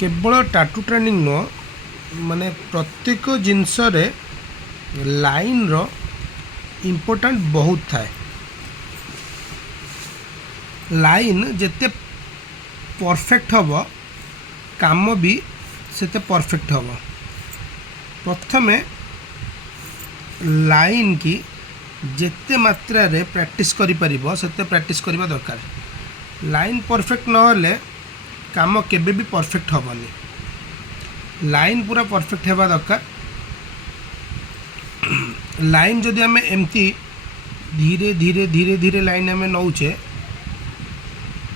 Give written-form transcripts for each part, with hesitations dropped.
केवल टाटू ट्रेनिंग नुह माने प्रत्येक जिनस लाइन रो इम्पोर्टेंट बहुत थाए। लाइन जिते परफेक्ट हम काम भी सेते परफेक्ट हम। प्रथमे लाइन की जेते मात्रा रे प्रैक्टिस करि परिबो सेते प्रैक्टिस करबा दरकार। लाइन परफेक्ट नहले काम केबे भी परफेक्ट हेबनी। लाइन पूरा परफेक्ट हेबा दरकार। लाइन जदि आमे एमती धीरे धीरे धीरे धीरे लाइन आमे नौचे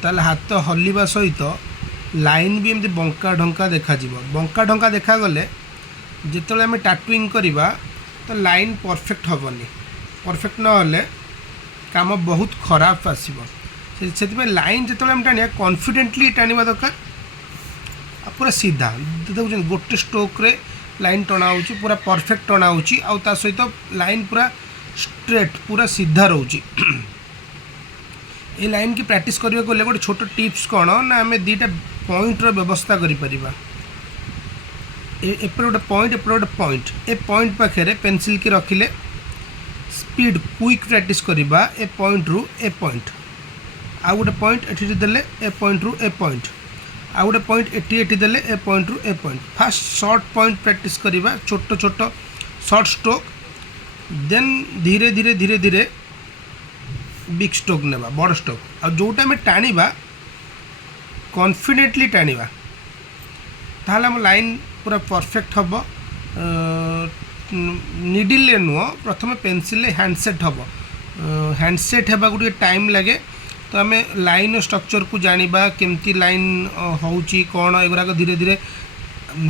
ताले हाथ हल्लिबा सहित लाइन भी एमती बंका ढंका देखा जीवो। बंका ढंका देखा गले जितेबाला आमे टाटुइंग करिबा तो लाइन परफेक्ट हेबनी। परफेक्ट नहले काम बहुत खराब आसीबो। से लाइन जो टाणिया कॉन्फिडेंटली टाणिबा दरकार। पूरा सीधा देखुन गोटे स्ट्रोक रे लाइन टणा होची पूरा परफेक्ट टणा होची आउ ता सहित लाइन पूरा स्ट्रेट पूरा सीधा रोची। ये लाइन की प्रैक्टिस करबा को गोटे छोट टिप्स कौन ना आम दीटा पॉइंट रो व्यवस्था करि परिबा। एपर गोटे पॉइंट एपर गोटे पॉइंट ए पॉइंट पाखे पेंसिल की रखिले स्पीड क्विक प्रैक्टिस करबा ए पॉइंट रु ए पॉइंट आउ गोटे पॉइंट एठी देले ए पॉइंट रु ए पॉइंट आउ गोटे पॉइंट एठी देले ए पॉइंट रु A point. Fast short point practice करबा छोट छोट शॉर्ट स्ट्रोक देन धीरे धीरे धीरे धीरे बिग स्ट्रोक नेबा बड़ स्ट्रोक आ जोटा में टाणीबा कॉन्फिडेंटली टाणीबा ताहले हम लाइन पूरा परफेक्ट हम। निडिल नुह प्रथम पेंसिल हैंडसेट हम। हैंडसेट होगा गोटे टाइम लगे तो आम लाइन स्ट्रक्चर को जानिबा केमती लाइन होउची कौन एगुराक धीरे धीरे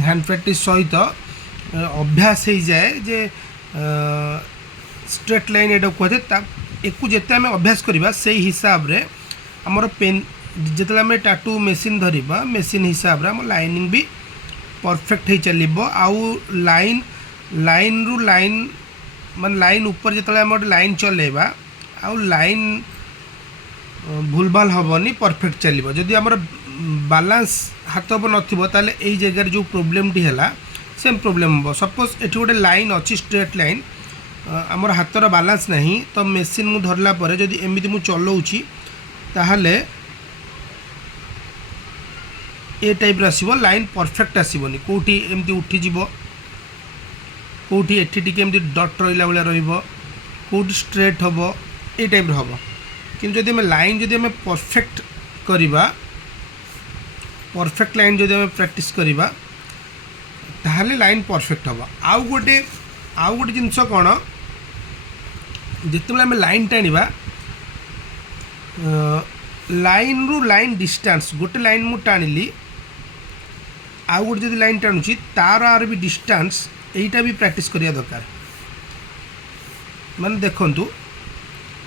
हैंड प्रैक्टिस सहित अभ्यास हो जाए जे स्ट्रेट लाइन एटा कहते एक जिते आम अभ्यास करवा से हिसाब रे हमर पेन जिते आम टाटू मेसीन धरिबा मेसीन हिसाब रे हम लाइनिंग भी परफेक्ट हो चलो। आउ लाइन लाइन रु लाइन मान लाइन ऊपर जिते आम गोटे लाइन चलेबा आउ लाइन भूल भाल हेनी परफेक्ट चलो। जदि आमर बालांस हाथ उपर नथिबो ताले एई जगह जो प्रॉब्लम टी हैला सेम प्रॉब्लम हम। सपोज एठी गोटे लाइन अच्छी स्ट्रेट लाइन आमर हाथर बालांस नहीं तो मेसीन मु धरला परे जदि एमिति मु चलाउची ताहले ए टाइप आसीबो लाइन परफेक्ट आसीबोनी। कोठी एमती उठी जीवो कोठी एठी टिके एमती डट रहिला बेला रहिबो कोठी स्ट्रेट हबो ए टाइप हबो। किंतु जदि हमें लाइन जदि हमें परफेक्ट करिबा परफेक्ट लाइन जदि हमें प्रैक्टिस करिबा ताहले लाइन परफेक्ट हबो। आउ गोटे जिनस कौन जिते आम लाइन टाणीबा लाइन रु लाइन डिस्टेंस गोटे लाइन मु टाणिली आउ गोटे जदि लाइन टाणुची तार आर भी डिस्टेंस एटा भी प्रैक्टिस करिया दरकार। माने देखंतु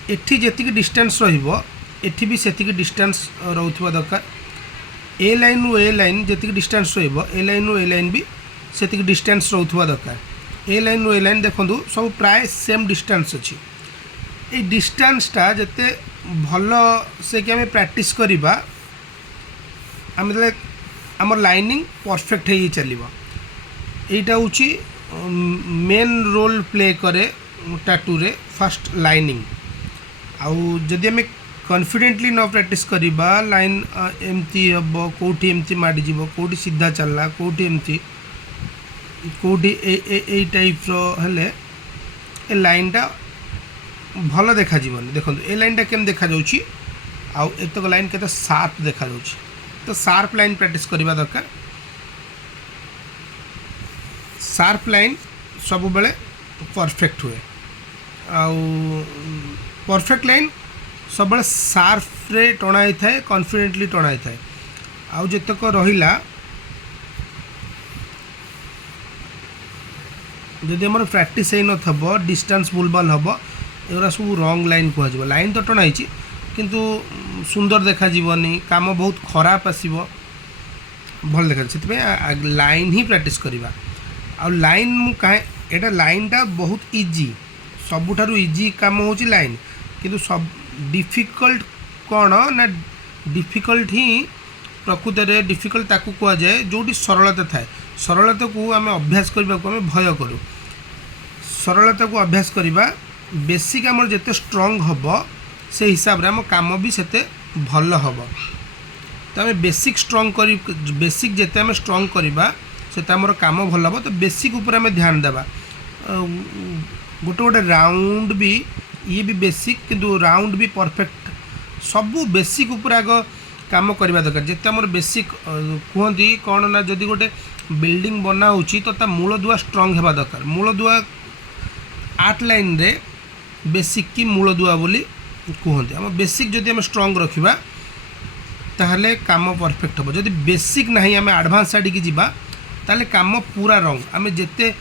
एठी जेतिक डिस्टेंस रहिबो एठी भी सेतिक डिस्टेंस रहउथबा दरकार। ए लाइन रु ए लाइन जेतिक डिस्टेंस रहिबो ए लाइन रु ए लाइन भी सेतिक डिस्टेंस रहउथबा दरकार। ए लाइन रु ए लाइन देखंतु सब प्राय सेम डिस्टेंस अछि। ए डिस्टेंसटा जते भल से कि आम प्रैक्टिस करिबा आम आमर लाइनिंग परफेक्ट हो चलो। एटा होची मेन रोल प्ले करे टाटू रे फर्स्ट लाइनिंग। आउ जदि आम कॉन्फिडेंटली न प्रैक्टिस करिबा लाइन एमती हम कोठी एमती माडी जीवो कोठी सीधा चलला कोठी एमती कोठी ए टाइप रो हेले ए लाइनटा भल देखा जीवन। देखो ए लाइनटा केम देखा जाउची आउ एतक लाइन केते शार्प देखा जाउची तो शार्प लाइन प्रैक्टिस करबा दरकार। शार्प लाइन सब बेले परफेक्ट हुए आउ परफेक्ट लाइन सब बेले शार्प रे टणाई थाए कॉन्फिडेंटली टणाई थाए। आउ जेतक रहिला जदि आम प्रैक्टिस हो नथबो डिस्टेंस भूलभाल हम एगुरा सब रंग लाइन कह। लाइन तो टणाई किंतु सुंदर देखा जीवनी काम बहुत खराब आसीबो भल देखा से लाइन ही प्रैक्टिस करवा। आ लाइन मु कहे एटा लाइनटा बहुत इजी सबुठारु इजी काम होची लाइन किंतु सब डिफिकल्ट कौन ना डिफिकल्ट ही प्रकृत में डिफिकल्ट ताकू कह जाए जोटी सरलता थाए सरलता को आम अभ्यास करने को आम भय करूँ सरलता को अभ्यास करवा बेसिक आमर जिते स्ट्रंग हम से हिसाब रे आम काम भी सेते भल हम तो आम बेसिक स्ट्रंग कर बेसिक जिते आम स्ट्रंग करवा से आमर काम भल हम तो बेसिक उपर आम ध्यान देवा गोटे गोटे राउंड भी ये भी बेसिक किंतु राउंड भी परफेक्ट सबू बेसिक उपर आग काम करवा दरकार जिते आमर बेसिक कहती कौन ना जदि गोटे बिल्डिंग बना होची तो ता मूल दुआ स्ट्रंग हेबा दरकार मूल दुआ 8 लाइन रे बेसिक की मूल दुआ बोली कहते आम बेसिक जदि आम स्ट्रंग रखिबा ताहले काम परफेक्ट हम जदि बेसिक नहीं आम एडवांस आड़ी जीवा ताहले काम पूरा रंग आम जिते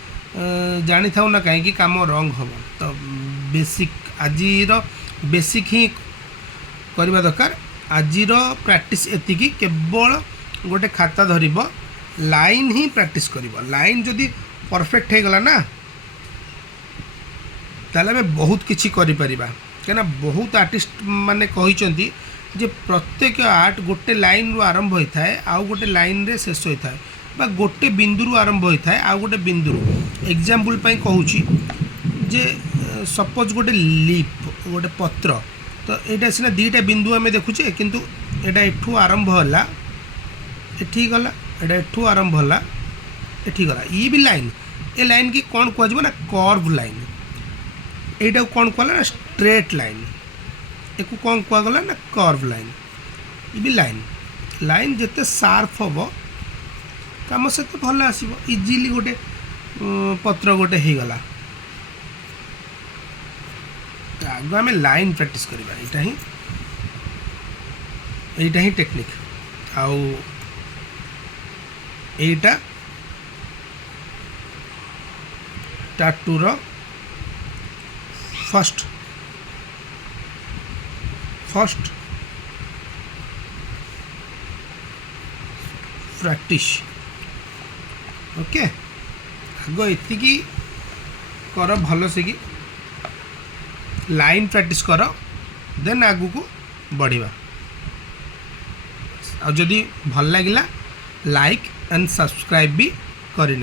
जानी था ना कहीं काम रंग हम तो बेसिक आजिर बेसिक ही करवा दरकार आजिर प्रैक्टिस एतिकी केवल गोटे खाता धरिब लाइन ही प्रैक्टिस करिब लाइन जदि परफेक्ट हो गला ना ताले में बहुत किछि करि परिबा केना बहुत आर्टिस्ट माने कहिचंती जे प्रत्येक आर्ट गोटे लाइन रु आरंभ होता है आउ गोटे लाइन रे शेष होता है बा गोटे बिंदु रु आरंभ होता है आउ गोटे बिंदु एग्जांपल पई कहूची जे सपोज गोटे लीफ गोटे पत्र तो यहाँ सीना दीटा बिंदु आम देखुचे किंतु एटा एठू आरंभ होला एठी गला एटा एठू आरंभ होला एठी गला ये भी लाइन ए लाइन की कौन कहजो ना कर्व लाइन एटा कौन कहला ना स्ट्रेट लाइन एको कौन कहगला ना कर्व लाइन ये भी लाइन लाइन जिते शार्प हम कम से तो भल आसो इजिली गोटे पत्र गोटे हो गला आगे आम लाइन प्रैक्टिस करवा यहीटा ही टेक्निक आउ एटा टाटूर फर्स्ट प्रैक्टिस ओके आग एतिकी कर भल से कि लाइन प्रैक्टिस कर देन आगु को बढ़िया और जदि भल लगिला लाइक एंड सब्सक्राइब भी करें।